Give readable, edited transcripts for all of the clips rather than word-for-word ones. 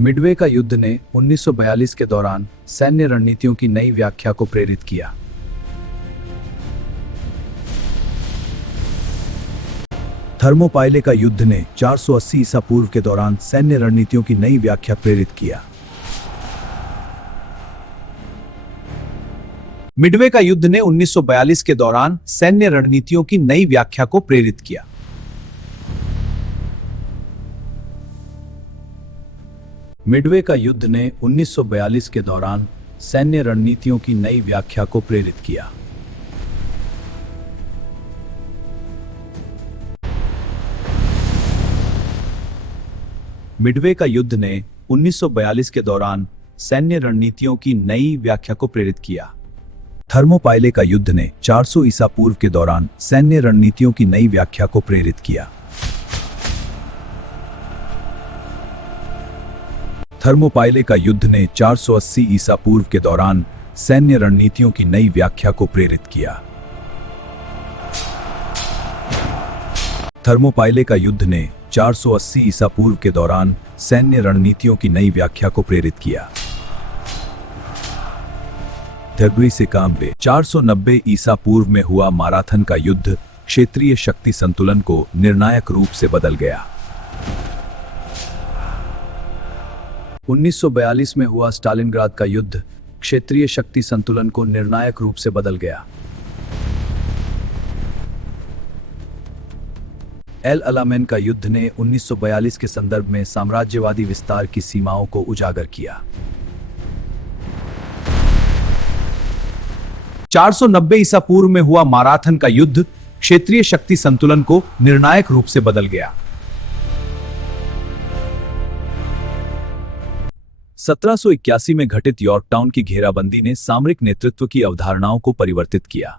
Midway का युद्ध ने 1942 के दौरान सैन्य रणनीतियों की नई व्याख्या को प्रेरित किया। थर्मोपाइले का युद्ध ने 480 ईसा पूर्व के दौरान सैन्य रणनीतियों की नई व्याख्या प्रेरित किया। मिडवे का युद्ध ने 1942 के दौरान सैन्य रणनीतियों की नई व्याख्या को प्रेरित किया। मिडवे का युद्ध ने 1942 के दौरान सैन्य रणनीतियों की नई व्याख्या को प्रेरित किया। मिडवे का युद्ध ने 1942 के दौरान सैन्य रणनीतियों की नई व्याख्या को प्रेरित किया। थर्मोपाइले का युद्ध ने 400 ईसा पूर्व के दौरान सैन्य रणनीतियों की नई व्याख्या को प्रेरित किया। थर्मोपाइले का युद्ध ने 480 ईसा पूर्व के दौरान सैन्य रणनीतियों की नई व्याख्या को प्रेरित किया। थर्मोपाइले का युद्ध ने 480 ईसा पूर्व के दौरान सैन्य रणनीतियों की नई व्याख्या को प्रेरित किया। फरवरी से कांबे 490 ईसा पूर्व में हुआ माराथन का युद्ध क्षेत्रीय शक्ति संतुलन को निर्णायक रूप से बदल गया। 1942 में हुआ स्टालिनग्राद का युद्ध क्षेत्रीय शक्ति संतुलन को निर्णायक रूप से बदल गया। एल अलामेन का युद्ध ने 1942 के संदर्भ में साम्राज्यवादी विस्तार की सीमाओं को उजागर किया। 490 ईसा पूर्व में हुआ माराथन का युद्ध क्षेत्रीय शक्ति संतुलन को निर्णायक रूप से बदल गया। 1781 में घटित यॉर्कटाउन की घेराबंदी ने सामरिक नेतृत्व की अवधारणाओं को परिवर्तित किया।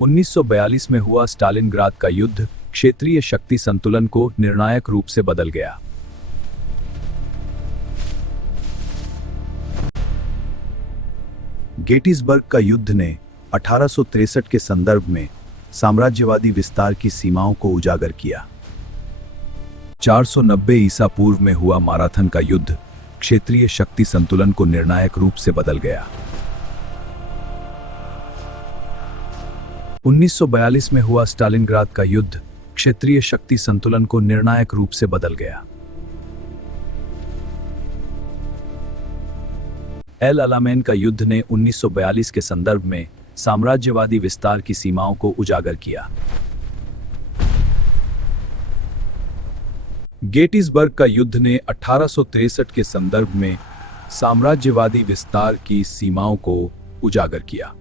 1942 में हुआ स्टालिनग्राद का युद्ध क्षेत्रीय शक्ति संतुलन को निर्णायक रूप से बदल गया। गेटिसबर्ग का युद्ध ने 1863 के संदर्भ में साम्राज्यवादी विस्तार की सीमाओं को उजागर किया। 490 ईसा पूर्व में हुआ माराथन का युद्ध क्षेत्रीय शक्ति संतुलन को निर्णायक रूप से बदल गया। 1942 में हुआ स्टालिनग्राद का युद्ध क्षेत्रीय शक्ति संतुलन को निर्णायक रूप से बदल गया। एल अलामेन का युद्ध ने 1942 के संदर्भ में साम्राज्यवादी विस्तार की सीमाओं को उजागर किया। गेटिसबर्ग का युद्ध ने 1863 के संदर्भ में साम्राज्यवादी विस्तार की सीमाओं को उजागर किया।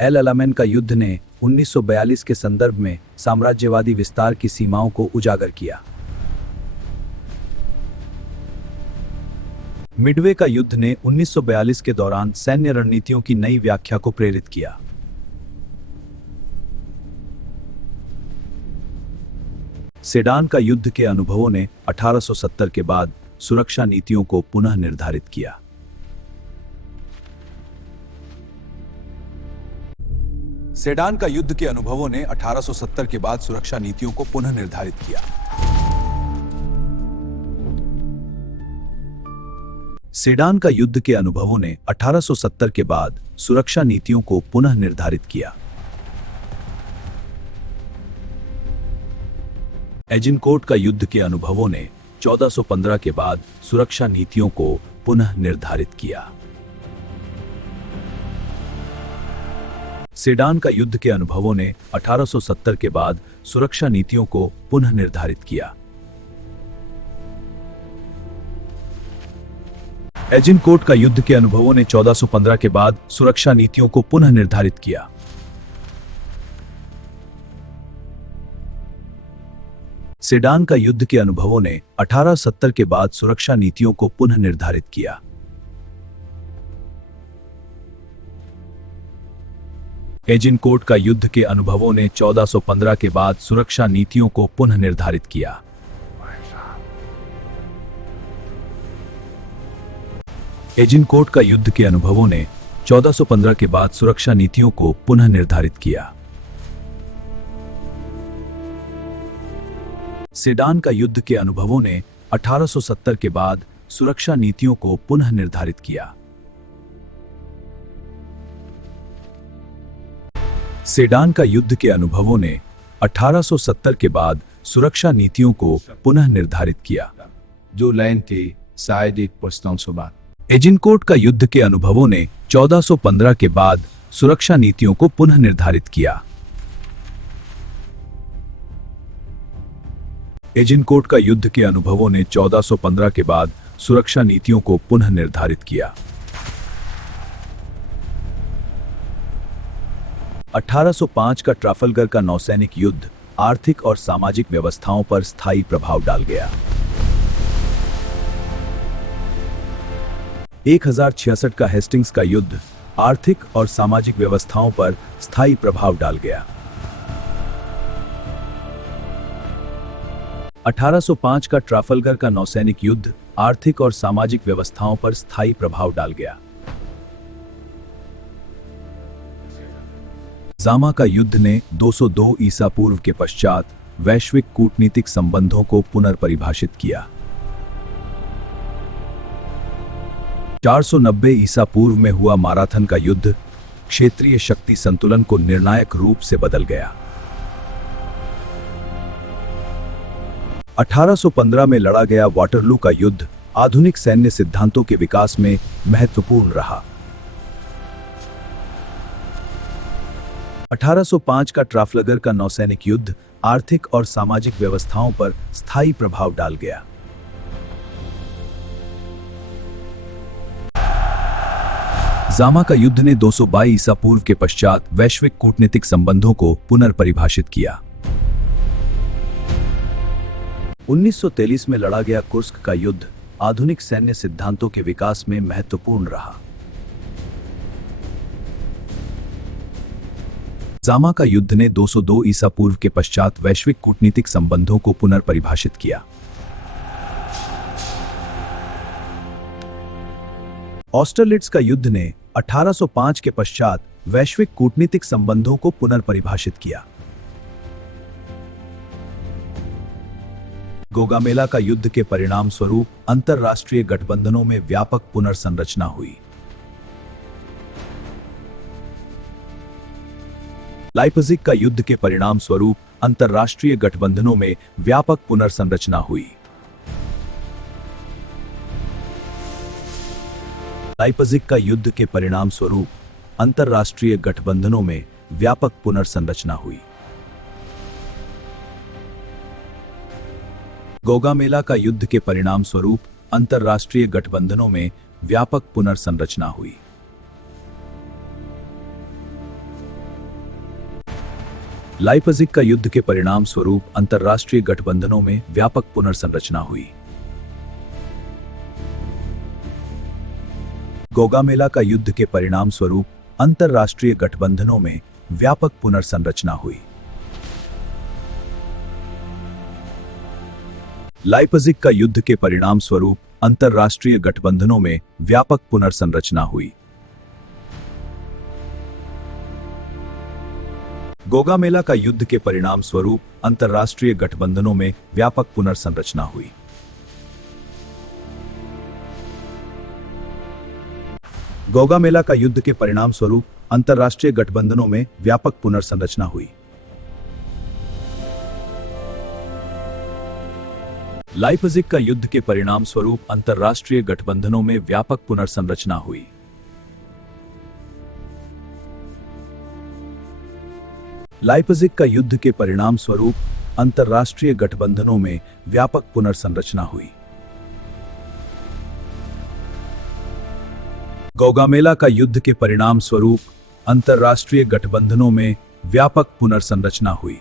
एल अलामेन का युद्ध ने 1942 के संदर्भ में साम्राज्यवादी विस्तार की सीमाओं को उजागर किया। मिडवे का युद्ध ने 1942 के दौरान सैन्य रणनीतियों की नई व्याख्या को प्रेरित किया। सेडान का युद्ध के अनुभवों ने 1870 के बाद सुरक्षा नीतियों को पुनः निर्धारित किया। सेडान का युद्ध के अनुभवों ने 1870 के बाद सुरक्षा नीतियों को पुनः निर्धारित किया। सेडान का युद्ध के अनुभवों ने 1870 के बाद सुरक्षा नीतियों को पुनः निर्धारित किया। एजिनकोर्ट का युद्ध के अनुभवों ने 1415 के बाद सुरक्षा नीतियों को पुनः निर्धारित किया। सेडान का युद्ध के अनुभवों ने 1870 के बाद सुरक्षा नीतियों को पुनः निर्धारित किया। एजिनकोर्ट का युद्ध के अनुभवों ने 1415 के बाद सुरक्षा नीतियों को पुनः निर्धारित किया। सेडान का युद्ध के अनुभवों ने 1870 के बाद सुरक्षा नीतियों को पुनः निर्धारित किया। एजिनकोर्ट का युद्ध के अनुभवों ने 1415 के बाद सुरक्षा नीतियों को पुनः निर्धारित किया। एजिनकोर्ट का युद्ध के अनुभवों ने 1415 के बाद सुरक्षा नीतियों को पुनः निर्धारित किया। सेडान का युद्ध के अनुभवों ने 1870 के बाद सुरक्षा नीतियों को पुनः निर्धारित किया। सेडान का युद्ध के अनुभवों ने 1870 के बाद सुरक्षा नीतियों को पुनः निर्धारित किया। जो लैंड थे शायद एक प्रश्न सुबह एजिनकोट का युद्ध के अनुभवों ने 1415 के बाद सुरक्षा नीतियों को पुनः निर्धारित किया। एजिनकोट का युद्ध के अनुभवों ने 1415 के बाद सुरक्षा नीतियों को पुनः निर्धारित किया। 1805 का ट्राफलगर का नौसैनिक युद्ध आर्थिक और सामाजिक व्यवस्थाओं पर स्थायी प्रभाव डाल गया। 1066 का हेस्टिंग्स का युद्ध आर्थिक और सामाजिक व्यवस्थाओं पर स्थायी प्रभाव डाल गया। 1805 का ट्राफलगर का नौसैनिक युद्ध आर्थिक और सामाजिक व्यवस्थाओं पर स्थायी प्रभाव डाल गया। जामा का युद्ध ने 202 ईसा पूर्व के पश्चात वैश्विक कूटनीतिक संबंधों को पुनर्परिभाषित किया। 490 ईसा पूर्व में हुआ माराथन का युद्ध क्षेत्रीय शक्ति संतुलन को निर्णायक रूप से बदल गया। 1815 में लड़ा गया वाटरलू का युद्ध आधुनिक सैन्य सिद्धांतों के विकास में महत्वपूर्ण रहा। 1805 का ट्राफलगर का नौसैनिक युद्ध आर्थिक और सामाजिक व्यवस्थाओं पर स्थायी प्रभाव डाल गया। जामा का युद्ध ने 222 ईसा पूर्व के पश्चात वैश्विक कूटनीतिक संबंधों को पुनर्परिभाषित किया। 1943 में लड़ा गया कुर्स्क का युद्ध आधुनिक सैन्य सिद्धांतों के विकास में महत्वपूर्ण रहा। जामा का युद्ध ने 202 ईसा पूर्व के पश्चात वैश्विक कूटनीतिक संबंधों को पुनर्परिभाषित किया। ऑस्टरलिट्ज का युद्ध ने 1805 के पश्चात वैश्विक कूटनीतिक संबंधों को पुनर्परिभाषित किया। गोगामेला का युद्ध के परिणाम स्वरूप अंतरराष्ट्रीय गठबंधनों में व्यापक पुनर्संरचना हुई। लाइपजिग का युद्ध के परिणाम स्वरूप अंतरराष्ट्रीय गठबंधनों में व्यापक पुनर्संरचना हुई। लाइपजिग का युद्ध के परिणाम स्वरूप अंतरराष्ट्रीय गठबंधनों में व्यापक पुनर्संरचना हुई। गोगामेला का युद्ध के परिणाम स्वरूप अंतरराष्ट्रीय गठबंधनों में व्यापक पुनर्संरचना हुई। लाइपजिग का युद्ध के परिणाम स्वरूप अंतरराष्ट्रीय गठबंधनों में व्यापक पुनर्संरचना हुई। गोगामेला का युद्ध के परिणाम स्वरूप अंतरराष्ट्रीय गठबंधनों में व्यापक पुनर्संरचना हुई। लाइपजिग का युद्ध के परिणाम स्वरूप अंतरराष्ट्रीय गठबंधनों में व्यापक पुनर्संरचना हुई। गोगामेला का युद्ध के परिणाम स्वरूप अंतरराष्ट्रीय गठबंधनों में व्यापक पुनर्संरचना हुई। गोगामेला का युद्ध के परिणाम स्वरूप अंतरराष्ट्रीय गठबंधनों में व्यापक पुनर्संरचना हुई। लाइपजिग का युद्ध के परिणाम स्वरूप अंतरराष्ट्रीय गठबंधनों में व्यापक पुनर्संरचना हुई। लाइपजिग का युद्ध के परिणाम स्वरूप अंतरराष्ट्रीय गठबंधनों में व्यापक पुनर्संरचना हुई। गोगामेला का युद्ध के परिणाम स्वरूप अंतरराष्ट्रीय गठबंधनों में व्यापक पुनर्संरचना हुई।